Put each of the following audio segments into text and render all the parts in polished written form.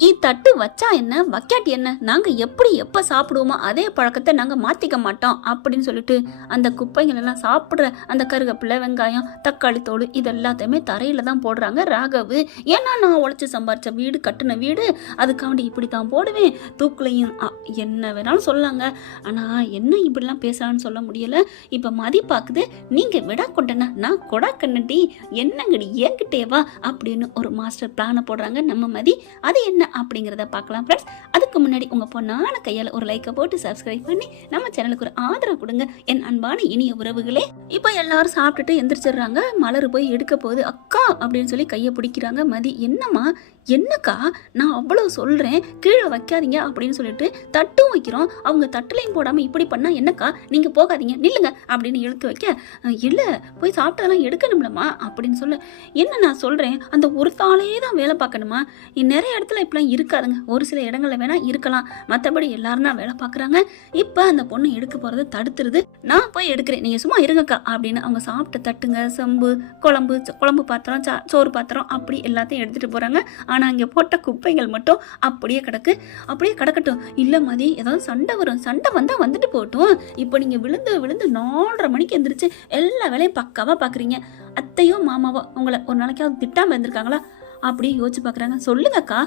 நீ தட்டு வச்சா என்ன வைக்காட்டி என்ன, நாங்க எப்படி எப்ப சாப்பிடுவோமோ அதே பழக்கத்தை நாங்க மாத்திக்க மாட்டோம் அப்படின்னு சொல்லிட்டு அந்த குப்பைகள் எல்லாம் சாப்பிடுற அந்த கருவேப்பிலை, வெங்காயம், தக்காளி தோடு இது எல்லாத்தையுமே தரையில தான் போடுறாங்க ராகவு. ஏன்னா நான் உழைச்சி சம்பாரிச்ச வீடு, கட்டின வீடு, அதுக்காண்டி இப்படி தான் போடுவேன், தூக்குலையும் என்ன வேணாலும் சொல்லாங்க. ஆனா என்ன இப்படிலாம் பேசலான்னு சொல்ல முடியல. இப்ப மதி பாக்குது, நீங்க விடா கொண்டனா நான் கொடா கண்ணடி, என்னங்கடி என்கிட்டே வா அப்படின்னு ஒரு மாஸ்டர் பிளானை போடுறாங்க நம்ம மதி. அது என்ன அப்படிங்கிறத பார்க்கலாம் ஃப்ரெண்ட்ஸ். அதுக்கு முன்னாடி உங்க பொண்ணான கையால் ஒரு லைக்கை போட்டு சப்ஸ்கிரைப் பண்ணி நம்ம சேனலுக்கு ஒரு ஆதரவு கொடுங்க என் அன்பான இனிய உறவுகளே. இப்போ எல்லாரும் சாப்பிட்டுட்டு எந்திரிச்சிடுறாங்க. மலர் போய் எடுக்க போகுது. அக்கா அப்படின்னு சொல்லி கையை பிடிக்கிறாங்க. மதி, என்னம்மா என்னக்கா, நான் அவ்வளோ சொல்கிறேன் கீழே வைக்காதீங்க அப்படின்னு சொல்லிட்டு தட்டும் வைக்கிறோம், அவங்க தட்டுலையும் போடாமல் இப்படி பண்ணால் என்னக்கா, நீங்கள் போகாதீங்க நில்லுங்க அப்படின்னு இழுத்து வைக்க, இல்லை போய் சாப்பிட்டதெல்லாம் எடுக்கணும்லம்மா அப்படின்னு சொல்ல, என்ன நான் சொல்கிறேன் அந்த ஒரு தாளே தான் வேலை பார்க்கணுமா, நிறைய இடத்துல இப்படிலாம் இருக்காதுங்க, ஒரு சில இடங்களில் வேணால் இருக்கலாம், மற்றபடி எல்லாரும் தான் வேலை பார்க்குறாங்க. இப்போ அந்த பொண்ணு எடுக்க போகிறத தடுத்துருது. நான் போய் எடுக்கிறேன், நீங்கள் சும்மா இருங்கக்கா அப்படின்னு அவங்க சாப்பிட்ட தட்டுங்க, செம்பு, குழம்பு பாத்திரம், சோறு பாத்திரம் அப்படி எல்லாத்தையும் எடுத்துகிட்டு போகிறாங்க. ஆனால் இங்கே போட்ட குப்பைகள் மட்டும் அப்படியே கிடக்கட்டும். இல்லை மதி, ஏதாவது சண்டை வரும், சண்டை வந்தால் வந்துட்டு போகட்டும். இப்போ நீங்கள் விழுந்து 4:30 மணிக்கு எந்திரிச்சு எல்லா வேலையும் பக்காவாக பார்க்குறீங்க. அத்தையோ மாமாவோ உங்களை ஒரு நாளைக்காவது திட்டாமல் இருந்திருக்காங்களா அப்படியே யோசிச்சு பார்க்குறாங்க. சொல்லுங்கக்கா.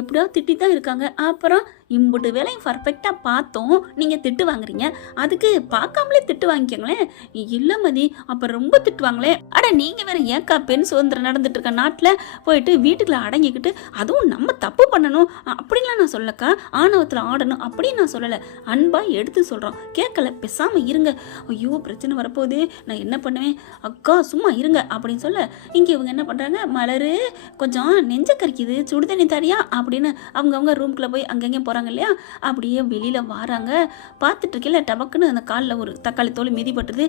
எப்படியாவது திட்டி தான் இருக்காங்க. அப்புறம் இம்புட்டு வேலையும் பர்ஃபெக்டாக பார்த்தோம், நீங்கள் திட்டு வாங்குறீங்க, அதுக்கு பார்க்காமலே திட்டு வாங்கிக்கோங்களேன். இல்லை மதி, அப்புறம் ரொம்ப திட்டுவாங்களே. அட நீங்கள் வேற ஏக்கா பெண் சுதந்திரம் நடந்துட்டு இருக்க நாட்டில் போயிட்டு வீட்டுக்குள்ள அடங்கிக்கிட்டு அதுவும் நம்ம தப்பு பண்ணணும் அப்படின்லாம் நான் சொல்லக்கா, ஆணவத்தில் ஆடணும் அப்படின்னு நான் சொல்லலை, அன்பாக எடுத்து சொல்கிறோம், கேட்கல பேசாமல் இருங்க. ஐயோ பிரச்சனை வரப்போகுது, நான் என்ன பண்ணுவேன், அக்கா சும்மா இருங்க அப்படின்னு சொல்ல, இங்கே இவங்க என்ன பண்ணுறாங்க, மலரு கொஞ்சம் நெஞ்ச கறிக்குது, சுடுதண்ணி தரியா அப்படின்னு அவங்க ரூம்குள்ளே போய் அங்கங்கே போகிறாங்க இல்லையா. அப்படியே வெளியில் வராங்க. பார்த்துட்டு இருக்கல டபக்குன்னு அந்த காலில் ஒரு தக்காளி தோல் மிதிப்பட்டுருது.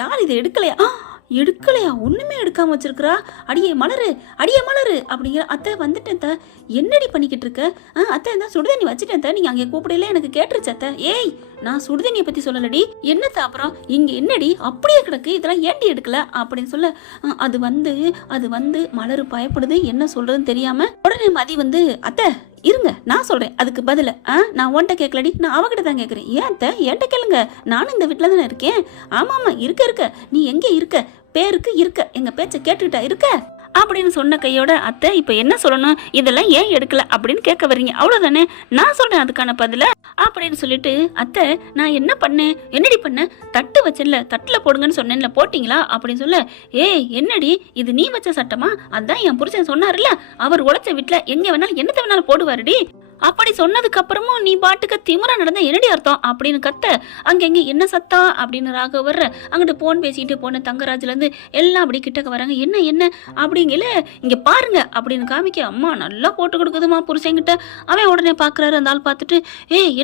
யார் இதை எடுக்கலையா ஒன்றுமே எடுக்காமல் வச்சிருக்கிறா, அடியே மலரு அப்படிங்கிற. அத்தை வந்துட்டேன், என்னடி பண்ணிக்கிட்டு இருக்க, அத்தை தான் சுடுதண்ணி வச்சுட்டேன், நீங்கள் அங்கே கூப்பிடல எனக்கு கேட்டுருச்சு அத்தை. ஏய் நான் சுடுதண்ணியை பற்றி சொல்லலடி, என்னத்த அப்புறம் இங்கே என்னடி அப்படியே கிடக்கு, இதெல்லாம் ஏண்டி எடுக்கல அப்படின்னு சொல்ல, அது வந்து மலரு பயப்படுது, என்ன சொல்றதுன்னு தெரியாம உடனே மதி வந்து, அத்தை இருங்க நான் சொல்றேன் அதுக்கு பதில, நான் உன்ட்ட கேட்கலடி, நான் அவகிட்ட தான் கேட்குறேன். ஏன் அத்தை என்கிட்ட கேளுங்க, நானும் இந்த வீட்டில் தானே இருக்கேன். ஆமாம் இருக்க நீ எங்கே இருக்க, பேருக்கு இருக்க, எங்கள் பேச்சை கேட்டுக்கிட்டா இருக்க அப்படின்னு சொன்ன கையோட, அத்தை இப்போ என்ன சொல்லணும், இதெல்லாம் ஏன் எடுக்கல அப்படின்னு கேட்க வர்றீங்க, அவ்வளோதானே, நான் சொல்கிறேன் அதுக்கான பதில அப்படின்னு சொல்லிட்டு, அத்தை நான் என்ன பண்ணேன், என்னடி பண்ண, தட்டு வச்சல, தட்டில் போடுங்கன்னு சொன்னேன்ல போட்டிங்களா அப்படின்னு சொல்ல, ஏய் என்னடி இது நீ வச்ச சட்டமா, அதான் என் புருஷன் சொன்னார்ல, அவர் உழைச்ச வீட்டில் எங்கே வேணாலும் என்னத்தை வேணாலும் போடுவாருடி, அப்படி சொன்னதுக்கு அப்புறமும் நீ பாட்டுக்கு திமுறா நடந்த என்னடி அர்த்தம் அப்படின்னு கத்த, அங்கெங்க என்ன சத்தா அப்படின்னு ராக வர்ற, அங்கிட்டு போன் பேசிட்டு போன தங்கராஜ்லேருந்து எல்லாம் அப்படி கிட்டக்க வராங்க. என்ன அப்படிங்கல, இங்கே பாருங்க அப்படின்னு காமிக்க, அம்மா நல்லா போட்டு கொடுக்குதுமா புருஷங்கிட்ட. அவன் உடனே பார்க்குறாரு, அந்த ஆள் பார்த்துட்டு,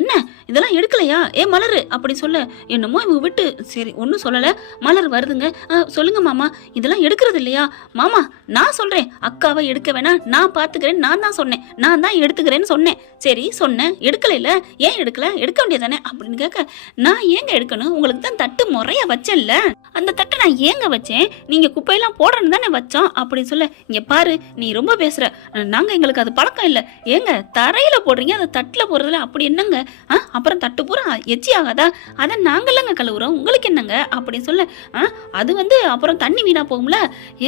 என்ன இதெல்லாம் எடுக்கலையா, மலரு அப்படி சொல்ல, என்னமோ இவங்க விட்டு சரி ஒன்றும் சொல்லலை. மலர் வருதுங்க, சொல்லுங்க மாமா இதெல்லாம் எடுக்கிறது இல்லையா. மாமா நான் சொல்கிறேன் அக்காவை எடுக்க வேணாம், நான் பார்த்துக்கிறேன், நான் தான் சொன்னேன், நான் தான் எடுத்துக்கிறேன்னு சொன்னேன். சரி சொன்னேன், எடுக்கல, ஏன் எடுக்க வேண்டியதானே அப்படின்னு கேட்க, நான் ஏங்க எடுக்கணும், உங்களுக்கு தான் தட்டு முறையா வச்சேன்ல, அந்த தட்டை நான் ஏங்க வச்சேன், நீங்க குப்பையெல்லாம் போடுறன்னு தானே வச்சோம் அப்படின்னு சொல்ல, இங்க பாரு நீ ரொம்ப பேசுற, நாங்க எங்களுக்கு அது பழக்கம் இல்லை, ஏங்க தரையில போடுறீங்க, அதை தட்டுல போடுறதுல அப்படி என்னங்க, அப்புறம் தட்டு பூரா எச்சி ஆகாதா, அதை நாங்கள்லங்க கழுவுறோம், உங்களுக்கு என்னங்க அப்படின்னு சொல்ல, அது வந்து அப்புறம் தண்ணி வீணா போகும்ல,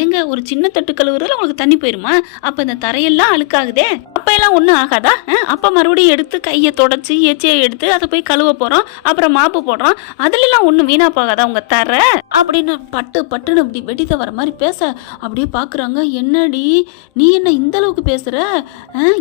ஏங்க ஒரு சின்ன தட்டு கழுவுறதுல உங்களுக்கு தண்ணி போயிருமா, அப்ப இந்த தரையெல்லாம் அழுக்காகுதே, அப்பெல்லாம் ஒன்றும் ஆகாதா, அப்போ மறுபடியும் எடுத்து கையை தொடச்சி எச்சியை எடுத்து அதை போய் கழுவ போகிறோம், அப்புறம் மாப்பு போடுறோம், அதுலலாம் ஒன்றும் வீணா போகாதா உங்கள் தர அப்படின்னு பட்டுன்னு இப்படி வெடித்த வர மாதிரி பேச, அப்படியே பார்க்குறாங்க, என்னடி நீ என்ன இந்த அளவுக்கு பேசுகிற,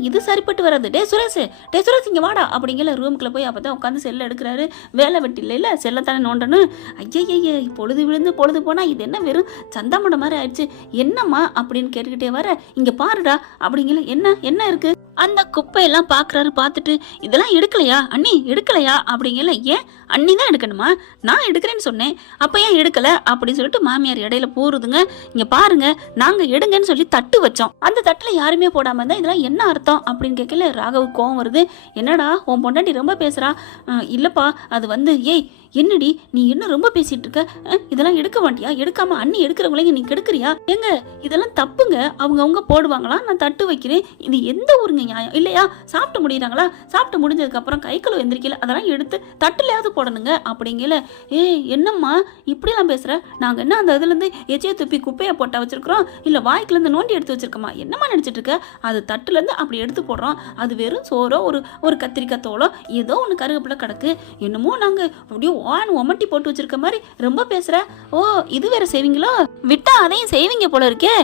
இது சரிப்பட்டு வராது, டே சுரேஷ் இங்கே வாடா அப்படிங்கிற ரூமுக்குள்ளே போய் அப்போ தான் உட்காந்து செல்லை எடுக்கிறாரு. வேலை வெட்டி இல்லை செல்லைத்தானே நோண்டணும். ஐயய்யே பொழுது விழுந்து பொழுது போனால் இது என்ன வெறும் சந்தாமட மாதிரி ஆயிடுச்சு, என்னம்மா அப்படின்னு கேட்டுக்கிட்டே வர, இங்கே பாருடா அப்படிங்கிற, என்ன இருக்கு, அந்த குப்பையெல்லாம் பார்க்குறாரு. பார்த்துட்டு இதெல்லாம் எடுக்கலையா அண்ணி, எடுக்கலையா அப்படிங்கல, ஏன் அண்ணி தான் எடுக்கணுமா, நான் எடுக்கிறேன்னு சொன்னேன், அப்போ ஏன் எடுக்கலை அப்படின்னு சொல்லிட்டு மாமியார் இடையில போடுதுங்க. இங்கே பாருங்க நாங்கள் எடுங்கன்னு சொல்லி தட்டு வச்சோம், அந்த தட்டில் யாருமே போடாமல் இருந்தால் இதெல்லாம் என்ன அர்த்தம் அப்படின்னு கேட்கல. ராகவுக்கு கோவம் வருது, என்னடா உன் பொண்டாட்டி ரொம்ப பேசுகிறா, இல்லைப்பா அது வந்து, என்னடி நீ என்ன ரொம்ப பேசிட்டு இருக்க, இதெல்லாம் எடுக்க மாட்டியா, எடுக்காம அண்ணி எடுக்கிறவங்கள நீ கெடுக்கிறியா, எங்க இதெல்லாம் தப்புங்க, அவங்க போடுவாங்களா, நான் தட்டு வைக்கிறேன், இது எந்த ஊருங்க நியாயம் இல்லையா? சாப்பிட்டு முடிகிறாங்களா? சாப்பிட்டு முடிஞ்சதுக்கப்புறம் கை கழுவு எந்திரிக்கல, அதெல்லாம் எடுத்து தட்டுலையாவது போடணுங்க அப்படிங்கல. என்னம்மா இப்படிலாம் பேசுகிற? நாங்கள் என்ன அந்த இதுலேருந்து எச்சையை துப்பி குப்பையை போட்டால் வச்சுருக்குறோம், இல்லை வாய்க்குலேருந்து நோண்டி எடுத்து வச்சுருக்கோமா? என்னம்மா நினச்சிட்டு இருக்க? அது தட்டுலேருந்து அப்படி எடுத்து போடுறோம். அது வெறும் சோறோ ஒரு கத்திரிக்காய் தோலோ ஏதோ ஒன்று கருவேப்பிலை கிடக்கு, என்னமோ நாங்கள் அப்படியே ஒமட்டி போட்டு வச்சுருக்க மாதிரி ரொம்ப பேசுகிற. ஓ, இது வேற செய்வீங்களோ? விட்டா அதையும் செய்வீங்க போல இருக்கே.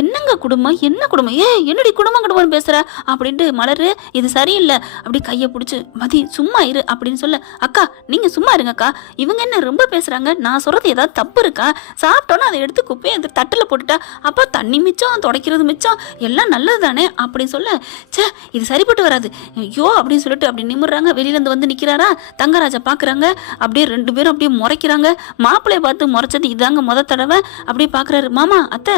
என்னங்க குடும்பம், என்ன குடும்பம்? என்னடி குடும்பம் பேசுகிற அப்படின்ட்டு மலரு இது சரியில்லை அப்படி கையை பிடிச்சி, மதி சும்மா இரு அப்படின்னு சொல்ல. அக்கா நீங்கள் சும்மா இருங்கக்கா, இவங்க என்ன ரொம்ப பேசுகிறாங்க, நான் சொல்கிறது ஏதாவது தப்பு இருக்கா? சாப்பிட்டோன்னா அதை எடுத்து குப்பையை அந்த தட்டில் போட்டுட்டா அப்போ தண்ணி மிச்சம், துடைக்கிறது மிச்சம், எல்லாம் நல்லது தானே அப்படின்னு சொல்ல. சே, இது சரிப்பட்டு வராது, ஐயோ அப்படின்னு சொல்லிட்டு அப்படி நிமிடுறாங்க. வெளியிலேருந்து வந்து நிற்கிறாரா, தங்கராஜா பார்க்குறாங்க. அப்படியே 2 பேரும் அப்படியே முறைக்கிறாங்க. மாப்பிள்ளையை பார்த்து முறைச்சது இதாங்க முத தடவை. அப்படியே பார்க்குறாரு. மாமா, அத்தை,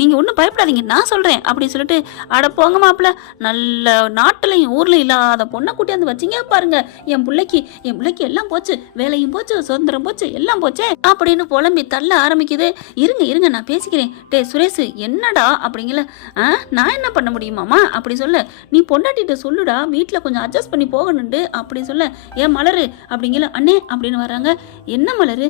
நீங்கள் ஒன்றும் பயப்படாதீங்க, நான் சொல்கிறேன் அப்படின்னு சொல்லிட்டு, அட போங்க மாப்பிள்ளை, நல்ல நாட்டிலையும் ஊரில் இல்லாத பொண்ணை கூட்டியாந்து வச்சிங்க பாருங்க, என் பிள்ளைக்கு எல்லாம் போச்சு, வேலையும் போச்சு, சுதந்திரம் போச்சு, எல்லாம் போச்சே அப்படின்னு புலம்பி தள்ள ஆரம்பிக்குது. இருங்க நான் பேசிக்கிறேன். டே சுரேஷ், என்னடா அப்படிங்கல. நான் என்ன பண்ண முடியுமாமா அப்படி சொல்ல. நீ பொண்டாட்டிகிட்ட சொல்லுடா, வீட்டில் கொஞ்சம் அட்ஜஸ்ட் பண்ணி போகணுண்டு அப்படி சொல்ல. ஏன் மலரு அப்படிங்கல. அண்ணே அப்படின்னு வராங்க. என்ன மலரு,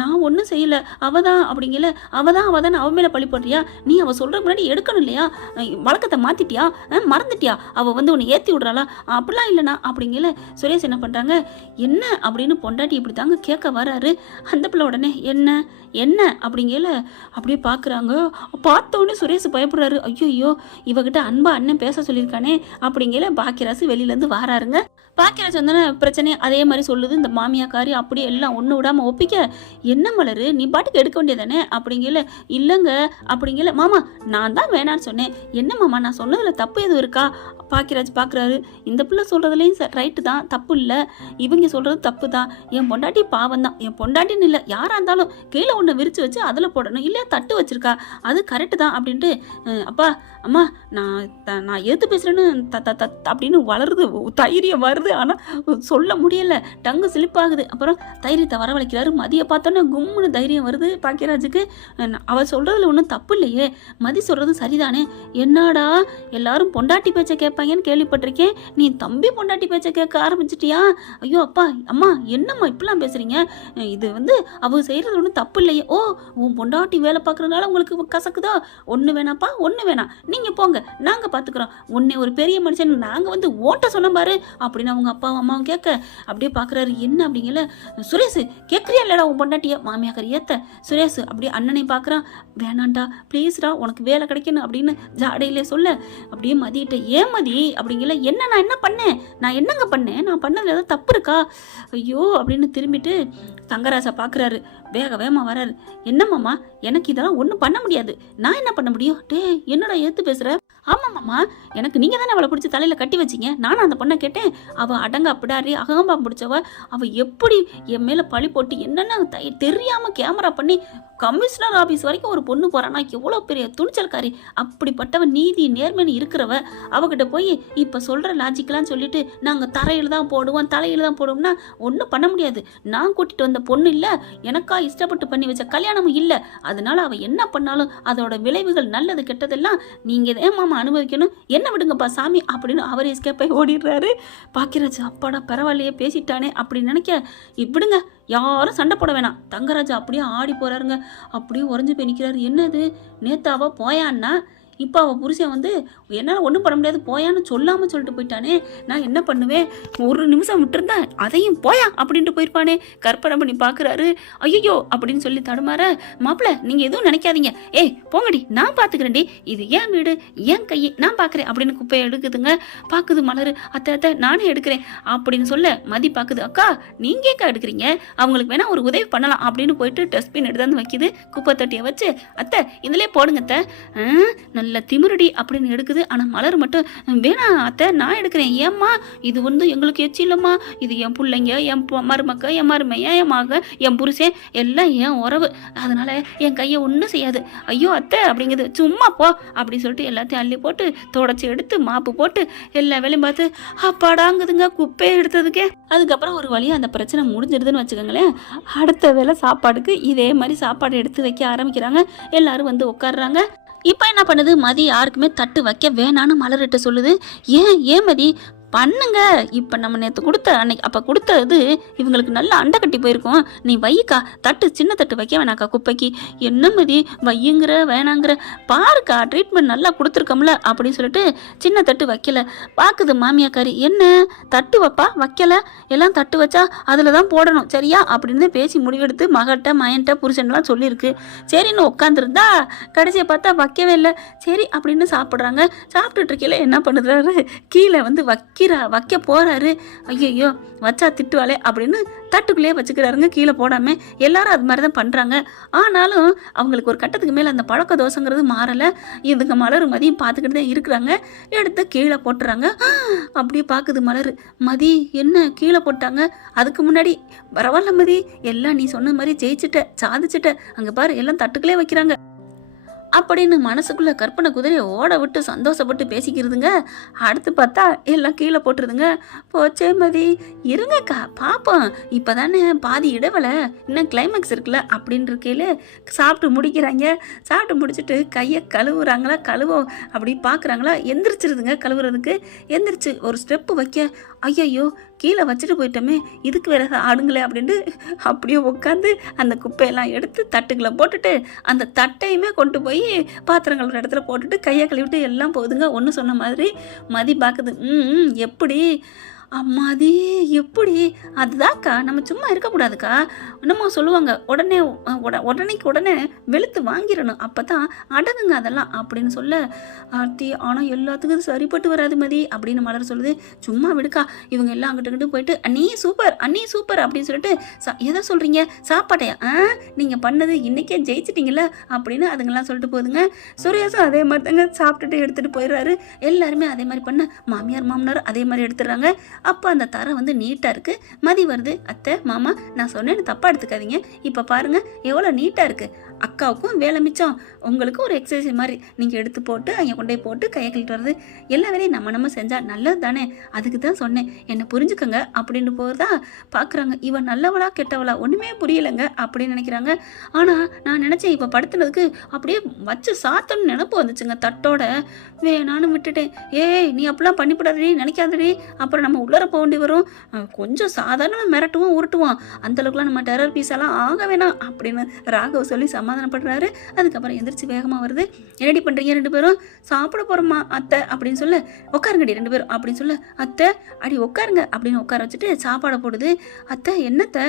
நான் ஒன்றும் செய்யலை, அவதான் அப்படிங்கல. அவதான் அவ மேலே பழி போடுறியா? நீ அவள் சொல்கிற முன்னாடி எடுக்கணும் இல்லையா? வழக்கத்தை மாற்றிட்டியா? மறந்துட்டியா? அவள் வந்து உன்னை ஏற்றி விட்றாளா? அப்படிலாம் இல்லைண்ணா அப்படிங்கல. சுரேஷ் என்ன பண்ணுறாங்க, என்ன அப்படின்னு பொண்டாட்டி இப்படி தாங்க கேட்க வராரு. அந்த பிள்ளை உடனே என்ன அப்படிங்கல அப்படியே பார்க்குறாங்க. பார்த்தோன்னே சுரேஷ் பயப்படுறாரு. ஐயோ, இவகிட்ட அன்பா அண்ணன் பேச சொல்லியிருக்கானே அப்படிங்கல. பாக்கியராசு வெளியிலேருந்து வராருங்க. பாக்கியராஜ் வந்தானே பிரச்சனை அதே மாதிரி சொல்லுது இந்த மாமியாக்காரி. அப்படியே எல்லாம் ஒன்று விடாமல் ஒப்பிக்க. என்ன மலரு, நீ பாட்டுக்கு எடுக்க வேண்டியதானே அப்படிங்கல. இல்லைங்க அப்படிங்கல. மாமா, நான் தான் வேணான்னு சொன்னேன். என்ன மாமா, நான் சொன்னதில் தப்பு எதுவும் இருக்கா? பாக்கியராஜ் பார்க்குறாரு. இந்த பிள்ளை சொல்கிறதுலேயும் ரைட்டு தான், தப்பு இல்லை. இவங்க சொல்கிறது தப்பு தான். என் பொண்டாட்டி பாவம் தான். என் பொண்டாட்டின்னு இல்லை, யாராக இருந்தாலும் கீழே ஒன்று விரித்து வச்சு அதில் போடணும், இல்லையா தட்டு வச்சுருக்கா, அது கரெக்டு தான் அப்படின்ட்டு. அப்பா அம்மா, நான் எதிர்த்து பேசுகிறேன்னு அப்படின்னு வளருது, தைரியம் வருது, ஆனால் சொல்ல முடியலை, டங்கு சிலிப்பாகுது. அப்புறம் தைரியத்தை வரவழைக்கிறாரு. மதியை பார்த்தோன்னே கும்முன்னு தைரியம் வருது பாக்கியராஜுக்கு. அவள் சொல்கிறதுல ஒன்றும் தப்பு இல்லையே, மதி சொல்கிறது சரிதானே. என்னடா எல்லாரும் பொண்டாட்டி பேச்சை கேட்பாங்கன்னு கேள்விப்பட்டிருக்கேன், நீ தம்பி பொண்டாட்டி பேச்சை கேட்க ஆரம்பிச்சிட்டியா? ஐயோ அப்பா அம்மா, என்னம்மா இப்படிலாம் பேசுகிறீங்க? இது வந்து அவள் செய்கிறது ஒன்றும் தப்பு இல்லையே. ஓ, உன் பொண்டாட்டி வேலை பார்க்குறதுனால உங்களுக்கு கசக்குதா? ஒன்று வேணாப்பா, ஒன்று வேணாம், நீங்கள் போங்க, நாங்கள் பார்த்துக்குறோம். உன்னை ஒரு பெரிய மனுஷன் நாங்கள் வந்து ஓட்ட சொன்ன பாரு அப்படின்னு அவங்க அப்பாவும் அம்மாவும் கேட்க. அப்படியே பார்க்குறாரு. என்ன அப்படிங்கல. சுரேஷ், கேட்குறியா இல்லடா உன் பொண்டாட்டிய? மாமியாக்கர் ஏத்த. சுரேஷ் அப்படியே அண்ணனை பார்க்குறான். வேணாண்டா ப்ளீஸ்டா, உனக்கு வேலை கிடைக்கணும் அப்படின்னு ஜாடையிலே சொல்ல. அப்படியே மதியிட்ட. ஏன் மதி அப்படிங்கல. நான் என்ன பண்ணேன்? நான் என்னங்க பண்ணேன்? நான் பண்ணதில் ஏதாவது தப்பு இருக்கா? ஐயோ அப்படின்னு திரும்பிட்டு தங்கராஜா பார்க்குறாரு. வேகமாக வராரு. என்னம்மாம்மா, எனக்கு இதெல்லாம் ஒன்றும் பண்ண முடியாது, நான் என்ன பண்ண முடியும்? என்னடா ஏற்று பேசுகிற? ஆமாம்மாம்மா, எனக்கு நீங்கள் தானே அவளை பிடிச்சி தலையில் கட்டி வச்சிங்க. நானும் அந்த பொண்ணை கேட்டேன். அவள் அடங்க அப்படிடாரி அகம்பாம் பிடிச்சவ. அவள் எப்படி என் மேலே பழி போட்டு என்னென்ன தெரியாமல் கேமரா பண்ணி கமிஷனர் ஆஃபீஸ் வரைக்கும் ஒரு பொண்ணு போகிறான்னா எவ்வளோ பெரிய துணிச்சல்காரி. அப்படிப்பட்டவன் நீதி நேர்மைன்னு இருக்கிறவ அவகிட்ட போய் இப்போ சொல்கிற லாஜிக்கெலாம் சொல்லிட்டு நாங்கள் தரையில் தான் போடுவோம், தலையில் தான் போடுவோம்னா ஒன்றும் பண்ண முடியாது. நான் கூட்டிகிட்டு வந்த பொண்ணு இல்லை, எனக்கா இஷ்டப்பட்டு பண்ணி வச்ச கல்யாணமும் இல்லை. அதனால அவள் என்ன பண்ணாலும் அதோட விளைவுகள் நல்லது கெட்டதெல்லாம் நீங்கள் தான் மாமா அனுபவிக்கணும். என்ன விடுங்கப்பா சாமி அப்படின்னு அவர் எஸ்கேப் ஆகி ஓடிடுறாரு. பாக்கியராஜ் அப்பாடா பரவாயில்லையே பேசிட்டானே அப்படின்னு நினைக்க. விடுங்க, யாரும் சண்டை போட வேணாம். தங்கராஜா அப்படியே ஆடி போறாருங்க. அப்படியே உறைஞ்சு போய் நிற்கிறாரு. என்னது, நேத்தாவா போயான்னா இப்போ அவள் புருஷன் வந்து என்னால் ஒன்றும் பண்ண முடியாது போயான்னு சொல்லாமல் சொல்லிட்டு போயிட்டானே. நான் என்ன பண்ணுவேன்? ஒரு நிமிஷம் விட்டுருந்தேன், அதையும் போயா அப்படின்ட்டு போயிருப்பானே. கற்பனை பண்ணி பார்க்குறாரு. ஐயோ அப்படின்னு சொல்லி தடுமாற. மாப்பிள்ள, நீங்கள் எதுவும் நினைக்காதீங்க, போங்கடி, நான் பார்த்துக்கிறேன்டி, இது ஏன் வீடு, ஏன் கையை நான் பார்க்குறேன் அப்படின்னு குப்பையை எடுக்குதுங்க. பார்க்குது மலர். அத்தை நானே எடுக்கிறேன் அப்படின்னு சொல்ல மதி பார்க்குது. அக்கா நீங்கள் ஏக்கா எடுக்கிறீங்க, அவங்களுக்கு வேணா ஒரு உதவி பண்ணலாம் அப்படின்னு போயிட்டு டஸ்ட்பின் எடுத்தாந்து வைக்கிது. குப்பை தொட்டியை வச்சு, அத்தை இதுலேயே போடுங்க அத்தை, நல்ல திமிருடி அப்படின்னு எடுக்குது. ஆனால் மலர் மட்டும் வேணாம் அத்தை, நான் எடுக்கிறேன். ஏம்மா, இது வந்து எங்களுக்கு எச்சி இல்லைம்மா, இது என் பிள்ளைங்க, என் மருமக்க, என் மருமையன், என் மக, என் புருஷன் எல்லாம் என் உறவு, அதனால என் கையை ஒன்றும் செய்யாது. ஐயோ அத்தை அப்படிங்குது. சும்மா போ அப்படின்னு சொல்லிட்டு எல்லாத்தையும் அள்ளி போட்டு தொடச்சி எடுத்து மாப்பு போட்டு எல்லா வேலையும் பார்த்து அப்பாடாங்குதுங்க குப்பையை எடுத்ததுக்கே. அதுக்கப்புறம் ஒரு வழியாக அந்த பிரச்சனை முடிஞ்சிருதுன்னு வச்சுக்கோங்களேன். அடுத்த வேளை சாப்பாடுக்கு இதே மாதிரி சாப்பாடு எடுத்து வைக்க ஆரம்பிக்கிறாங்க. எல்லாரும் வந்து உட்காடுறாங்க. இப்போ என்ன பண்ணுது, மதி யாருக்குமே தட்டு வைக்க வேணான்னு மலர்கிட்ட சொல்லுது. ஏன் மதி பண்ணுங்க, இப்போ நம்ம நேற்று கொடுத்த அன்னைக்கு அப்போ கொடுத்தது இவங்களுக்கு நல்லா அண்டை கட்டி போயிருக்கோம், நீ வைக்கா, தட்டு சின்ன தட்டு வைக்க வேணாக்கா குப்பைக்கு, என்ன மதி வையுங்கிற வேணாங்கிற, பாருக்கா ட்ரீட்மெண்ட் நல்லா கொடுத்துருக்கோம்ல அப்படின்னு சொல்லிட்டு சின்ன தட்டு வைக்கல. பார்க்குது மாமியாக்காரி, என்ன தட்டு வைப்பா வைக்கல, எல்லாம் தட்டு வச்சா அதில் தான் போடணும் சரியா அப்படின்னு பேசி முடிவெடுத்து மகள்கிட்ட மயன்கிட்ட புருஷன்லாம் சொல்லியிருக்கு. சரின்னு உட்காந்துருந்தா கடைசியை பார்த்தா வைக்கவே இல்லை. சரி அப்படின்னு சாப்பிட்றாங்க. சாப்பிட்டுட்டு இருக்கையில என்ன பண்ணுறாரு, கீழே வந்து வைக்க போறாரு. ஐயோ வச்சா திட்டுவாளே அப்படின்னு தட்டுக்குள்ளேயே வச்சுக்கிறாருங்க, கீழே போடாம. எல்லாரும் அது மாதிரி தான் பண்றாங்க. ஆனாலும் அவங்களுக்கு ஒரு கட்டத்துக்கு மேல அந்த பழக்க தோசைங்கிறது மாறல. இதுங்க மலர் மதியம் பார்த்துக்கிட்டு தான் இருக்கிறாங்க. எடுத்து கீழே போட்டுறாங்க. அப்படியே பார்க்குது மலர், மதி என்ன கீழே போட்டாங்க, அதுக்கு முன்னாடி பரவாயில்ல மதி, எல்லாம் நீ சொன்ன மாதிரி ஜெயிச்சுட்ட சாதிச்சுட்ட, அங்க பாரு எல்லாம் தட்டுக்குள்ளே வைக்கிறாங்க அப்படின்னு மனசுக்குள்ள கற்பனை குதிரையை ஓட விட்டு சந்தோஷப்பட்டு பேசிக்கிறதுங்க. அடுத்து பார்த்தா எல்லாம் கீழே போட்டுருதுங்க. போச்சே மதி, இருங்கக்கா பார்ப்போம், இப்போ தானே பாதி இடவலை, இன்னும் கிளைமேக்ஸ் இருக்குல்ல அப்படின்னு இருக்கையில சாப்பிட்டு முடிக்கிறாங்க. சாப்பிட்டு முடிச்சுட்டு கையை கழுவுறாங்களா, அப்படி பார்க்குறாங்களா, எந்திரிச்சிருதுங்க கழுவுறதுக்கு. எந்திரிச்சு ஒரு ஸ்டெப்பு வைக்க, ஐயையோ கீழே வச்சுட்டு போயிட்டோமே, இதுக்கு வேற ஆடுங்களே அப்படின்ட்டு அப்படியே உட்காந்து அந்த குப்பையெல்லாம் எடுத்து தட்டுகளை போட்டுட்டு அந்த தட்டையுமே கொண்டு போய் பாத்திரங்கள் ஒரு இடத்துல போட்டுட்டு கையை கழுவிட்டு எல்லாம் போகுதுங்க. ஒன்று சொன்ன மாதிரி மதி பார்க்குது. எப்படி அம்மாதி எப்படி, அதுதான்க்கா நம்ம சும்மா இருக்கக்கூடாதுக்கா, என்னமோ சொல்லுவாங்க உடனே வெளுத்து வாங்கிடணும், அப்போ தான் அடங்குங்க அதெல்லாம் அப்படின்னு சொல்ல, ஆர்த்தி ஆனால் எல்லாத்துக்கும் சரிப்பட்டு வராது மதி அப்படின்னு மலர் சொல்லுது. சும்மா விடுக்கா, இவங்க எல்லாம் அங்கிட்டு போயிட்டு அண்ணி சூப்பர் அப்படின்னு சொல்லிட்டு எதை சொல்கிறீங்க சாப்பாட்டையா, நீங்கள் பண்ணது இன்றைக்கே ஜெயிச்சிட்டிங்கள அப்படின்னு அதுங்கெல்லாம் சொல்லிட்டு போகுதுங்க. சுரேஷும் அதே மாதிரி தாங்க சாப்பிட்டுட்டு எடுத்துகிட்டு போயிடுறாரு. எல்லாருமே அதே மாதிரி பண்ண மாமியார் மாமனார் அதே மாதிரி எடுத்துடுறாங்க. அப்போ அந்த தரம் வந்து நீட்டாக இருக்குது. மதி வருது, அத்தை மாமா நான் சொன்னேன்னு தப்பாக எடுத்துக்காதீங்க, இப்போ பாருங்கள் எவ்வளோ நீட்டாக இருக்குது, அக்காவுக்கும் வேலை மிச்சம், உங்களுக்கும் ஒரு எக்ஸசைஸ் மாதிரி நீங்கள் எடுத்து போட்டு அங்கே கொண்டு போய் போட்டு கையை கழிட்டு வருது, எல்லா வேலையும் நம்ம செஞ்சால் நல்லது தானே, அதுக்கு தான் சொன்னேன் என்னை புரிஞ்சுக்கோங்க அப்படின்னு போகிறதா பார்க்குறாங்க. இவன் நல்லவளா கெட்டவளா ஒன்றுமே புரியலைங்க அப்படின்னு நினைக்கிறாங்க. ஆனால் நான் நினச்சேன் இப்போ படுத்துனதுக்கு அப்படியே வச்சு சாத்தணும்னு நினப்பு வந்துச்சுங்க தட்டோட, வேணான்னு விட்டுட்டேன். நீ அப்படிலாம் பண்ணிவிடாதடி நினைக்காதடி, அப்புறம் நம்ம உள்ளர போக வேண்டி வரும், கொஞ்சம் சாதாரணமாக மிரட்டுவோம் உருட்டுவோம், அந்தளவுக்குலாம் நம்ம டெரர் பீஸெல்லாம் ஆக வேணாம் அப்படின்னு ராகவ் சொல்லி சமாதானப்படுறாரு. அதுக்கப்புறம் எந்திரிச்சு வேகமாக வருது. என்னடி பண்ணுறீங்க ரெண்டு பேரும், சாப்பிட போகிறோமா அத்தை அப்படின்னு சொல்ல, உட்காருங்கடி ரெண்டு பேரும் அப்படின்னு சொல்ல, அத்தை அடி உட்காருங்க அப்படின்னு உட்கார வச்சுட்டு சாப்பாடை போடுது. அத்தை என்னத்தை,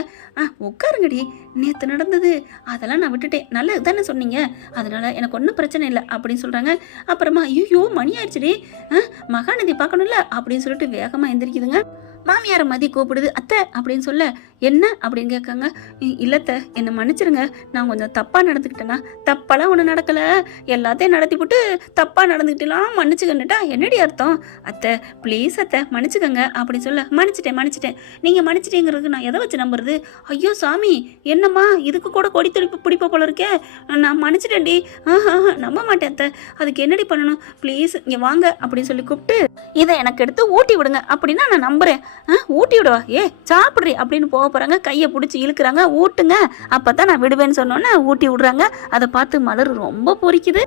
உட்காருங்கடி, நேற்று நடந்தது அதெல்லாம் நான் விட்டுட்டேன், நல்லது தானே சொன்னீங்க, அதனால எனக்கு ஒன்றும் பிரச்சனை இல்லை அப்படின்னு சொல்கிறாங்க. அப்புறமா ஐயோ மணி ஆயிடுச்சுடி, மகாநதி பார்க்கணும்ல அப்படின்னு சொல்லிட்டு வேகமாக எந்திரிக்குதுங்க. மாமியாரை மதி கூப்பிடுது. அத்தை அப்படின்னு சொல்ல, என்ன அப்படின்னு கேட்காங்க. இல்லத்தை என்னை மன்னிச்சிருங்க, நான் கொஞ்சம் தப்பாக நடந்துக்கிட்டேன்னா, தப்பாலாம் ஒன்றும் நடக்கலை, எல்லாத்தையும் நடத்தி போட்டு தப்பாக நடந்துக்கிட்டலாம் மன்னிச்சுக்கன்னுட்டா என்னடி அர்த்தம், அத்தை ப்ளீஸ் அத்தை மன்னிச்சுக்கங்க அப்படின்னு சொல்ல, மன்னிச்சிட்டேன் நீங்கள் மன்னிச்சிட்டேங்கிறதுக்கு நான் எதை வச்சு நம்புறது, ஐயோ சாமி என்னம்மா இதுக்கு கூட கொடி துடிப்பு பிடிப்ப போல இருக்கே, நான் மன்னிச்சிட்டேன்டி, நம்ப மாட்டேன் அத்தை, அதுக்கு என்னடி பண்ணணும் ப்ளீஸ் இங்கே வாங்க அப்படின்னு சொல்லி கூப்பிட்டு இதை எனக்கு எடுத்து ஊட்டி விடுங்க அப்படின்னா நான் நம்புகிறேன், ஊட்டி விடுவா, சாப்பிட்றி அப்படின்னு போக போகிறாங்க. கையை பிடிச்சி இழுக்கிறாங்க, ஊட்டுங்க அப்போ தான் நான் விடுவேன்னு சொன்னோன்னே ஊட்டி விடுறாங்க. அதை பார்த்து மலர் ரொம்ப பொறிக்குது.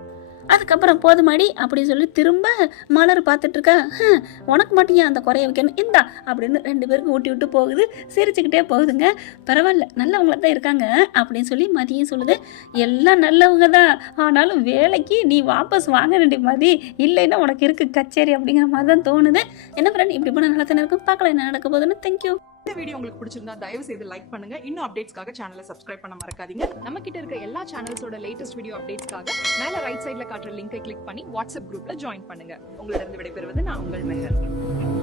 அதுக்கப்புறம் போதுமாடி அப்படின்னு சொல்லி திரும்ப மலர் பார்த்துட்டு இருக்கா. உனக்கு மட்டும் ஏன் அந்த குறைய வைக்கணும், இந்தா அப்படின்னு ரெண்டு பேருக்கு ஊட்டி விட்டு போகுது. சிரிச்சுக்கிட்டே போகுதுங்க. பரவாயில்ல நல்லவங்கள தான் இருக்காங்க அப்படின்னு சொல்லி மதியம் சொல்லுது. எல்லாம் நல்லவங்க தான், ஆனாலும் வேலைக்கு நீ வாபஸ் வாங்க ரெண்டு மதி, இல்லைன்னா உனக்கு இருக்கு கச்சேரி அப்படிங்கிற மாதிரி தான் தோணுது. என்ன ஃப்ரெண்ட் இப்படி பண்ண நல்லா தானே இருக்கும், பார்க்கலாம் என்ன நடக்க போகுதுன்னு. தேங்க்யூ. இந்த வீடியோ உங்களுக்கு பிடிச்சிருந்தா தயவு செய்து லைக் பண்ணுங்க. இன்னும் அப்டேட்ஸ்க்காக சேனலை சப்ஸ்கிரைப் பண்ண மறக்காதீங்க. நம்ம கிட்ட இருக்க எல்லா சேனல்ஸோட லேட்டஸ்ட் வீடியோ அப்டேட்ஸ்க்காக மேல ரைட் சைடுல காட்டுற லிங்கை கிளிக் பண்ணி வாட்ஸ்அப் குரூப்ல ஜாயின் பண்ணுங்க. உங்களிடம் விடைபெறுவது நான் உங்கள் மெஹர்.